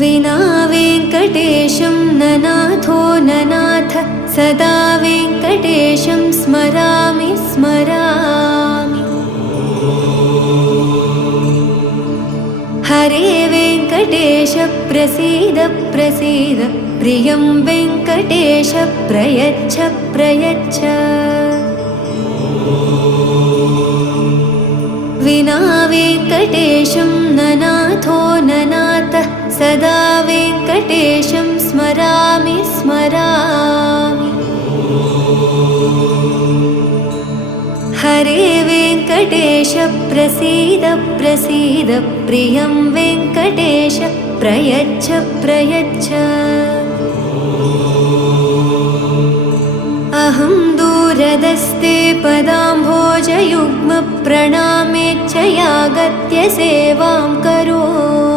विना वेङ्कटेशं ननाथो ननाथ सदा वेङ्कटेशं स्मरामि स्मरामि। हरे वेङ्कटेश प्रसीद प्रसीद प्रियं वेङ्कटेश प्रयच्छ प्रयच्छ। विना वेङ्कटेशं ननाथो ननाथ सदा वेङ्कटेशं स्मरामि स्मरामि। हरे वेङ्कटेश प्रसीद प्रसीद प्रियं वेङ्कटेश प्रयच्छ प्रयच्छ। अहं दूरदस्ते पदाम्भोजयुग्म प्रणामेच्छयागत्य सेवां करोमि।